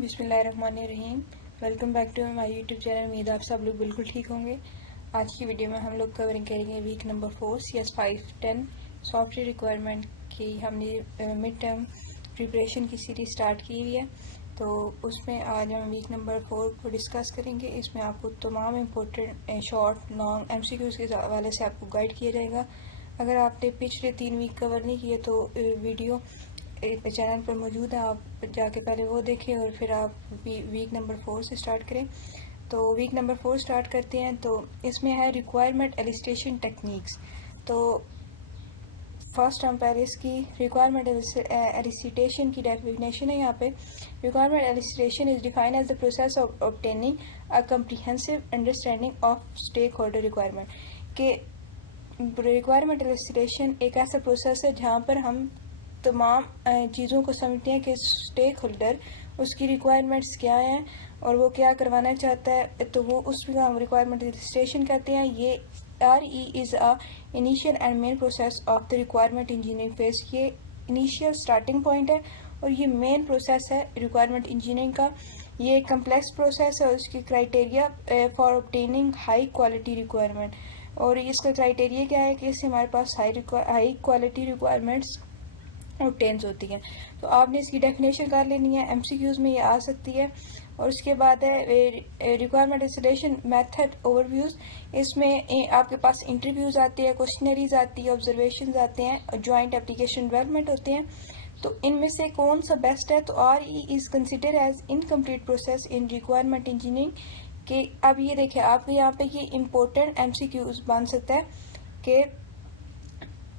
बिस्मिल्लाहिर्रहमानिर्रहीम। Welcome back to my YouTube channel. उम्मीद आप सब लोग बिल्कुल ठीक होंगे। आज की वीडियो में हम लोग कवरिंग करेंगे week number 4 CS 510 software requirement की। हमने मिड टर्म प्रिपरेशन की सीरीज स्टार्ट की हुई है, तो उसमें आज हम वीक नंबर 4 को डिस्कस करेंगे। इसमें आपको तमाम इम्पोर्टेंट शॉर्ट लॉन्ग MCQs के हवाले से आपको गाइड किया जाएगा। अगर आपने पिछले 3 वीक कवर नहीं किए तो वीडियो चैनल पर मौजूद है, आप जाके पहले वो देखें और फिर आप वीक नंबर 4 से स्टार्ट करें। तो वीक नंबर 4 स्टार्ट करते हैं। तो इसमें है रिक्वायरमेंट एलिस्टेशन टेक्निक्स। तो फर्स्ट हम पहले इसकी रिक्वायरमेंट एलिसिटेशन की डेफिनेशन है। यहाँ पे requirement elicitation is defined as the process of obtaining a comprehensive understanding of stakeholder requirement. के रिक्वायरमेंट एलिसिटेशन एक ऐसा प्रोसेस है जहाँ पर हम तमाम चीज़ों को समझते हैं कि स्टेक होल्डर उसकी रिक्वायरमेंट्स क्या हैं और वो क्या करवाना चाहता है, तो वो उसमें हम रिक्वायरमेंट एलिसिटेशन कहते हैं। ये RE is a initial and main process of the requirement engineering phase. ये इनिशियल स्टार्टिंग पॉइंट है और ये मेन प्रोसेस है रिक्वायरमेंट इंजीनियरिंग का। ये एक कम्प्लेक्स प्रोसेस है और उसकी criteria for obtaining high quality requirement. और इसका क्राइटेरिया क्या है कि इससे हमारे पास हाई क्वालिटी रिक्वायरमेंट्स ऑब्टेन्स होती हैं। तो आपने इसकी डेफिनेशन कर लेनी है, MCQs में ये आ सकती है। और उसके बाद है रिक्वायरमेंट एलिसिटेशन मेथड ओवरव्यूज। इसमें आपके पास इंटरव्यूज आते हैं, क्वेश्चनरीज आती है, ऑब्जर्वेशंस आते हैं, जॉइंट एप्लीकेशन डेवलपमेंट होते हैं। तो इनमें से कौन सा बेस्ट है? तो RE is consider as incomplete process in requirement engineering. के अब ये देखिए आपके यहाँ पे ये इम्पोर्टेंट MCQs बन सकता है कि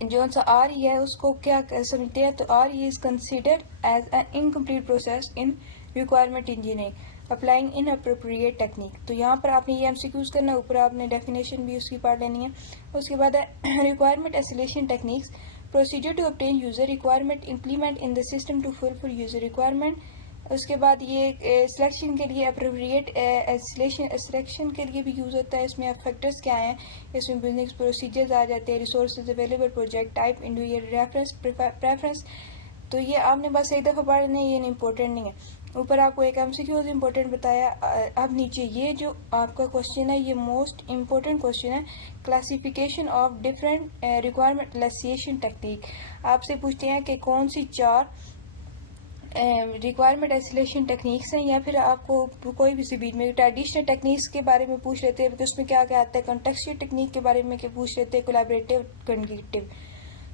जो सा RE है उसको क्या समझते हैं। तो RE is considered as an incomplete process in requirement engineering applying in appropriate technique. तो यहाँ पर आपने ये MCQs करना है, ऊपर आपने डेफिनेशन भी उसकी पढ़ लेनी है। उसके बाद है requirement elicitation techniques, procedure to obtain user requirement, implement in the system to fulfil user requirement. उसके बाद ये सिलेक्शन के लिए अप्रोप्रिएट सिलेक्शन के लिए भी यूज़ होता है। इसमें फैक्टर्स क्या हैं, इसमें बिजनेस प्रोसीजर्स आ जाते हैं, resources available, project type, individual reference preference. तो ये आपने बस एक दफ़ा पढ़ लेना, ये इम्पोर्टेंट नहीं है। ऊपर आपको एक MCQ इम्पोर्टेंट बताया। अब नीचे ये जो आपका क्वेश्चन है ये मोस्ट इम्पोर्टेंट क्वेश्चन है, classification of different requirement elicitation technique. आपसे पूछते हैं कि कौन सी 4 रिक्वायरमेंट एसिलेशन टेक्निक्स हैं, या फिर आपको कोई भी बीच में ट्रेडिशनल टेक्निक्स के बारे में पूछ लेते हैं कि उसमें क्या क्या आता है, कॉन्टेक्सचुअल टेक्निक के बारे में क्या पूछ लेते हैं, कोलैबोरेटिव, कॉन्जिक्टिव।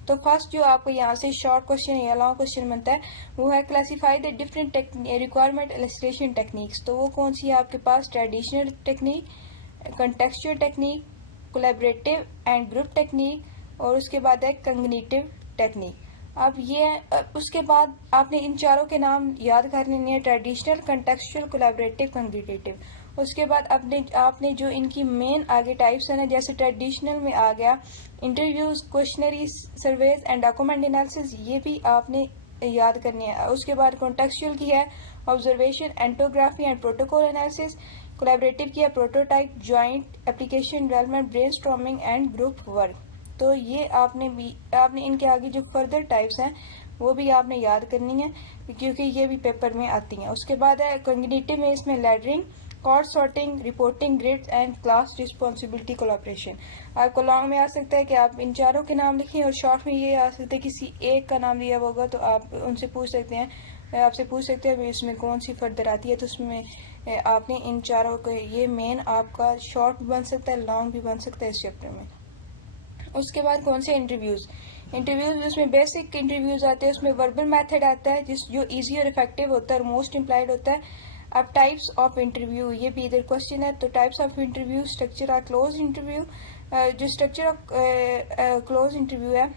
तो फर्स्ट जो आपको यहाँ से शॉर्ट क्वेश्चन या लॉन्ग क्वेश्चन बनता है वो है classify the different requirement elicitation techniques. तो वो कौन सी है आपके पास? Traditional technique, contextual technique, collaborative and group technique, और उसके बाद है कॉग्निटिव टेक्निक। अब ये उसके बाद आपने इन चारों के नाम याद कर लेने हैं, ट्रेडिशनल, कॉन्टेक्सचुअल, कोलैबोरेटिव, कॉग्निटिव। उसके बाद आपने जो इनकी मेन आगे टाइप्स है ना, जैसे ट्रेडिशनल में आ गया interviews, questionnaire, surveys and document analysis, ये भी आपने याद करनी है। उसके बाद कॉन्टेक्सचुअल की है observation, ethnography and protocol analysis. Collaborative की है prototype, joint application development, brainstorming and group work. तो ये आपने इनके आगे जो फर्दर टाइप्स हैं वो भी आपने याद करनी है, क्योंकि ये भी पेपर में आती हैं। उसके बाद है कॉग्निटिव में, इसमें laddering, card sorting, reporting, grid and class responsibility, collaboration. आपको लॉन्ग में आ सकता है कि आप इन चारों के नाम लिखें, और शॉर्ट में ये आ सकता है किसी एक का नाम दिया होगा तो आप उनसे पूछ सकते हैं, आपसे पूछ सकते हैं इसमें कौन सी फर्दर आती है। तो उसमें आपने इन चारों को, ये मेन आपका शॉर्ट भी बन सकता है, लॉन्ग भी बन सकता है इस चैप्टर में। उसके बाद कौन से इंटरव्यूज उसमें बेसिक इंटरव्यूज आते हैं, उसमें वर्बल मेथड आता है जो इजी और इफेक्टिव होता है और मोस्ट इम्प्लाइड होता है। अब टाइप्स ऑफ इंटरव्यू, ये भी इधर क्वेश्चन है। तो types of interview, structure of close interview. जो स्ट्रक्चर ऑफ क्लोज इंटरव्यू है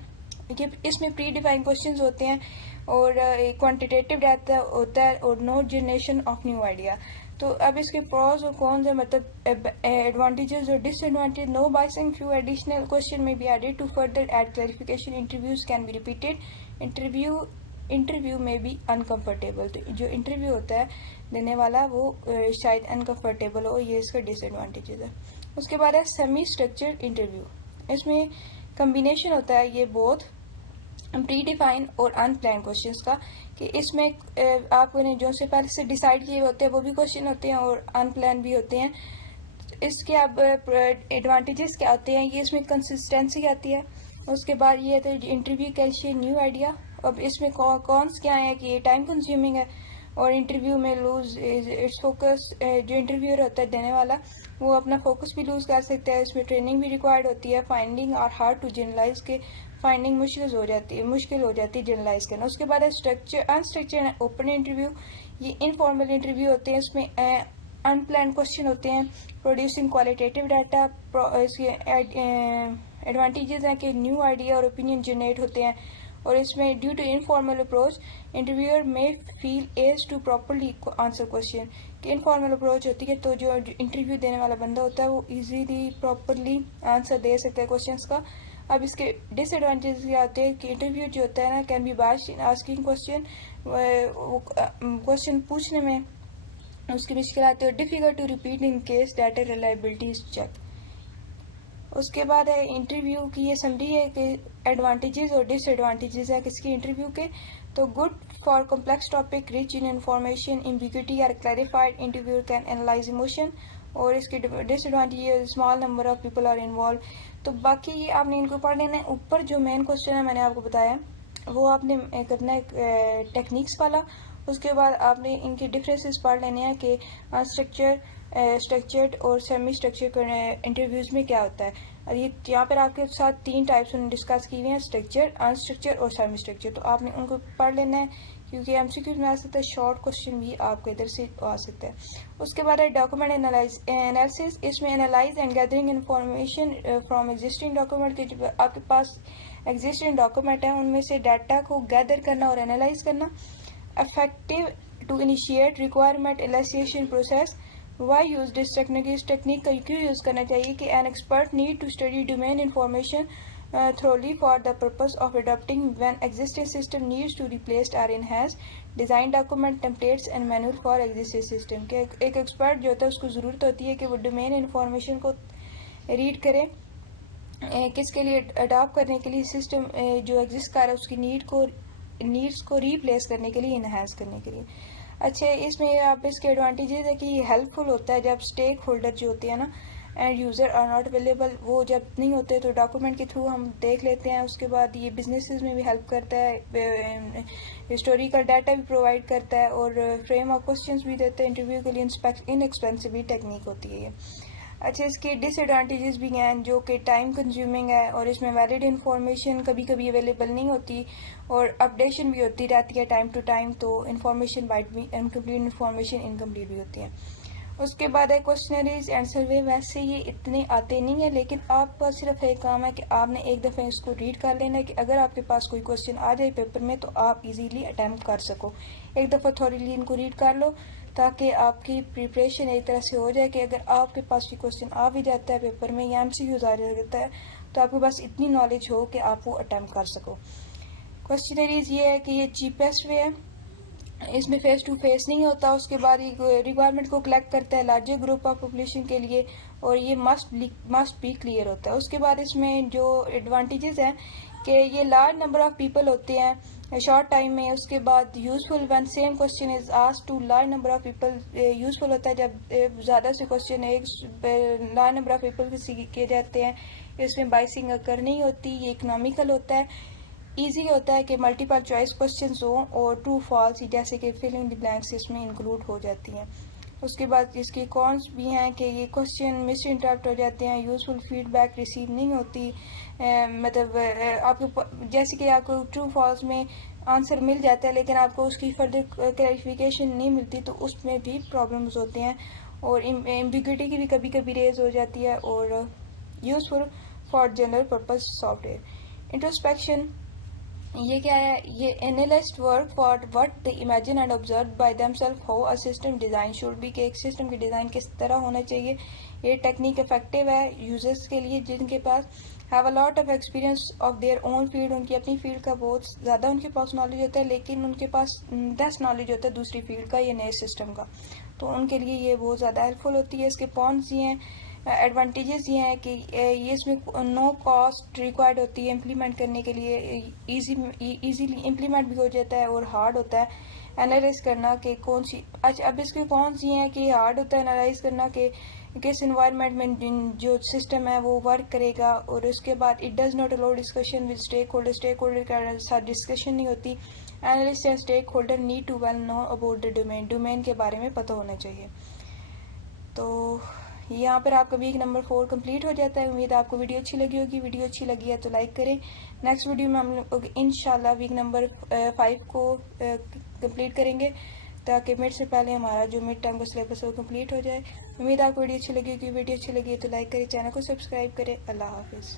ये इसमें प्री डिफाइंड क्वेश्चंस होते हैं और क्वांटिटेटिव होता है और no generation of new idea. तो अब इसके प्रोज और कॉन्स है, मतलब एडवांटेजेस और disadvantage. No biasing, few additional question में be added to further aid clarification, interviews can be repeated, interview में बी अनकंफर्टेबल। तो जो इंटरव्यू होता है देने वाला वो शायद अनकंफर्टेबल हो, ये इसका डिसएडवांटेजेस है। उसके बाद है सेमी स्ट्रक्चर्ड इंटरव्यू। इसमें कम्बिनेशन होता है ये बोथ प्री डिफाइन और अनप्लान क्वेश्चंस का, कि इसमें आपने जो से पहले से डिसाइड किए होते हैं वो भी क्वेश्चन होते हैं और अनप्लान भी होते हैं। इसके अब एडवांटेजेस क्या आते हैं, ये इसमें कंसिस्टेंसी आती है। उसके बाद ये तो इंटरव्यू कैसे न्यू आइडिया। अब इसमें कॉन्स क्या है कि ये टाइम कंज्यूमिंग है और इंटरव्यू में लूज इट्स फोकस। जो इंटरव्यूअर होता है देने वाला, वो अपना फोकस भी लूज कर सकता है। इसमें ट्रेनिंग भी रिक्वायर्ड होती है। Finding are hard to generalise के फाइंडिंग मुश्किल हो जाती है जनरलाइज करना। उसके बाद है स्ट्रक्चर अनस्ट्रक्चर्ड ओपन इंटरव्यू। ये इनफॉर्मल इंटरव्यू होते हैं। इसमें अनप्लान क्वेश्चन होते हैं। Producing qualitative data. इसके एडवांटेजेस हैं कि न्यू आइडिया और ओपिनियन जनरेट होते हैं। और इसमें due to informal approach interviewer में feel ease to properly answer question. कि इनफॉर्मल अप्रोच होती है तो जो इंटरव्यू देने वाला बंदा होता है वो इजीली प्रॉपरली आंसर दे सकता है क्वेश्चंस का। अब इसके डिसएडवांटेज ये आते हैं कि इंटरव्यू जो होता है ना can be bias in asking question. Question पूछने में उसकी मुश्किल आती है। Difficult to repeat in case data reliability is check. उसके बाद है इंटरव्यू की ये समरी है कि एडवांटेजेस और डिसएडवांटेजेस है किसकी इंटरव्यू के। तो good for complex topic, rich in information, ambiguity are clarified, interviewer can analyse emotion. और इसके disadvantage small number of people are involve. तो बाकी ये आपने इनको पढ़ लेना है। ऊपर जो मेन क्वेश्चन है मैंने आपको बताया वो आपने करना है टेक्निक्स वाला। उसके बाद आपने इनके डिफरेंसेस पढ़ लेने हैं कि स्ट्रक्चर्ड और सेमी स्ट्रक्चर्ड इंटरव्यूज़ में क्या होता है। और ये यहाँ पर आपके साथ 3 टाइप्स उन्होंने डिस्कस की हुई हैं, स्ट्रक्चर, अनस्ट्रक्चर और सेमी स्ट्रक्चर। तो आपने उनको पढ़ लेना है क्योंकि एमसीक्यूज में आ सकता है, शॉर्ट क्वेश्चन भी आपको इधर से आ सकता है। उसके बाद है डॉक्यूमेंट एनालिसिस। इसमें analyse and gathering information from existing document के जो आपके पास एग्जिस्टिंग डॉक्यूमेंट है उनमें से डाटा को गैदर करना और एनालाइज करना। effective to initiate requirement elicitation process. Why use this technique? इस टेक्निक का क्यों यूज़ करना चाहिए कि an expert need to study domain information thoroughly for the purpose of adapting when existing system needs to replaced or enhanced. Design document templates and manual for existing system। के एक expert जो होता है उसको ज़रूरत होती है कि वो डोमेन इन्फॉर्मेशन को रीड करे किसके लिए, अडॉप्ट करने के लिए, सिस्टम जो एग्जिस्ट कर रहा है उसकी नीड्स को रिप्लेस करने के लिए, इन्हांस करने के लिए। अच्छा, इसमें आप इसके एडवांटेजेस है कि ये हेल्पफुल होता है जब स्टेक होल्डर जो होते हैं ना end user are not available, वो जब नहीं होते तो डॉक्यूमेंट के थ्रू हम देख लेते हैं। उसके बाद ये बिजनेसेस में भी हेल्प करता है, हिस्टोरिकल डाटा भी प्रोवाइड करता है और फ्रेम ऑफ क्वेश्चंस भी देते हैं। इंटरव्यू के लिए इनएक्सपेंसिव टेक्निक होती है ये। अच्छा, इसके डिसएडवांटेजेस भी हैं जो कि टाइम कंज्यूमिंग है और इसमें वैलिड इन्फॉर्मेशन कभी कभी अवेलेबल नहीं होती और अपडेशन भी होती रहती है टाइम टू टाइम, तो इन्फॉर्मेशन बाइट भी इनकम्प्लीट इन्फॉर्मेशन इनकम्प्लीट भी होती है। उसके बाद है क्वेश्चनरीज एंड सर्वे। वैसे ये इतने आते नहीं है लेकिन आपका सिर्फ एक काम है कि आपने एक दफ़ा इसको रीड कर लेना है कि अगर आपके पास कोई क्वेश्चन आ जाए पेपर में तो आप इजीली अटैम्प्ट कर सको। एक दफ़ा थॉरली इनको रीड कर लो ताकि आपकी प्रिपरेशन एक तरह से हो जाए कि अगर आपके पास भी क्वेश्चन आ भी जाता है पेपर में या एमसीक्यूज आ जाता है तो आपके पास इतनी नॉलेज हो कि आप वो अटैम्प्ट कर सको। क्वेश्चनरीज ये है कि ये चीपेस्ट वे है, इसमें फेस टू फेस नहीं होता। उसके बाद ये रिक्वायरमेंट को कलेक्ट करता है लार्जर ग्रुप ऑफ पॉपुलेशन के लिए और ये मस्ट बी क्लियर होता है। उसके बाद इसमें जो एडवांटेजेस हैं कि ये लार्ज नंबर ऑफ पीपल होते हैं शॉर्ट टाइम में। उसके बाद useful when same question is asked to large number of people. Useful होता है जब ज़्यादा से क्वेश्चन एक लार्ज नंबर ऑफ पीपल किए जाते हैं। इसमें बाइसिंग अकर नहीं होती। ये इकोनॉमिकल होता है। ईजी होता है कि मल्टीपल चॉइस क्वेश्चंस हों और ट्रू फॉल्स जैसे कि फिलिंग द ब्लैंक्स इसमें इंक्लूड हो जाती हैं। उसके बाद इसकी कॉन्स भी हैं कि ये क्वेश्चन मिस इंटरप्ट हो जाते हैं, यूजफुल फीडबैक रिसीव नहीं होती। मतलब आपको जैसे कि आपको ट्रू फॉल्स में आंसर मिल जाता है लेकिन आपको उसकी फर्दर क्लैरिफिकेशन नहीं मिलती तो उसमें भी प्रॉब्लम्स होते हैं और एम्बिग्यूटी की भी कभी कभी रेज हो जाती है। और useful for general purpose software. Introspection ये क्या है, ये analyst work for what they imagine and observe by themselves how a system design should be, कि एक सिस्टम की डिज़ाइन किस तरह होना चाहिए। ये टेक्निक इफेक्टिव है यूजर्स के लिए जिनके पास have a lot of experience of their own field, उनकी अपनी फील्ड का बहुत ज़्यादा उनके पास नॉलेज होता है लेकिन उनके पास लेस नॉलेज होता है दूसरी फील्ड का या नए सिस्टम का, तो उनके लिए ये बहुत ज़्यादा हेल्पफुल होती है। इसके पॉइंट्स ये हैं एडवांटेजेस ये हैं कि ये इसमें नो कॉस्ट रिक्वायर्ड होती है इम्प्लीमेंट करने के लिए, इजीली इम्प्लीमेंट भी हो जाता है। और हार्ड होता है एनालाइज करना कि कौन सी, अच्छा अब इसके कौन सी हैं कि हार्ड होता है एनालाइज करना कि किस इन्वायरमेंट में जो सिस्टम है वो वर्क करेगा। और उसके बाद it does not allow discussion with stakeholder के साथ डिस्कशन नहीं होती। Analyst and stakeholder need to well know about the domain के बारे में पता होना चाहिए। तो यहाँ पर आपका वीक नंबर 4 कंप्लीट हो जाता है। उम्मीद आपको वीडियो अच्छी लगी होगी। वीडियो अच्छी लगी है तो लाइक करें। नेक्स्ट वीडियो में हम लोग इंशाल्लाह वीक नंबर 5 को कंप्लीट करेंगे, ताकि मिड से पहले हमारा जो मिड टर्म का सिलेबस है वो कंप्लीट हो जाए। उम्मीद आपको वीडियो अच्छी लगी होगी। वीडियो अच्छी लगी है तो लाइक करें, चैनल को सब्सक्राइब करें। अल्लाह हाफिज़।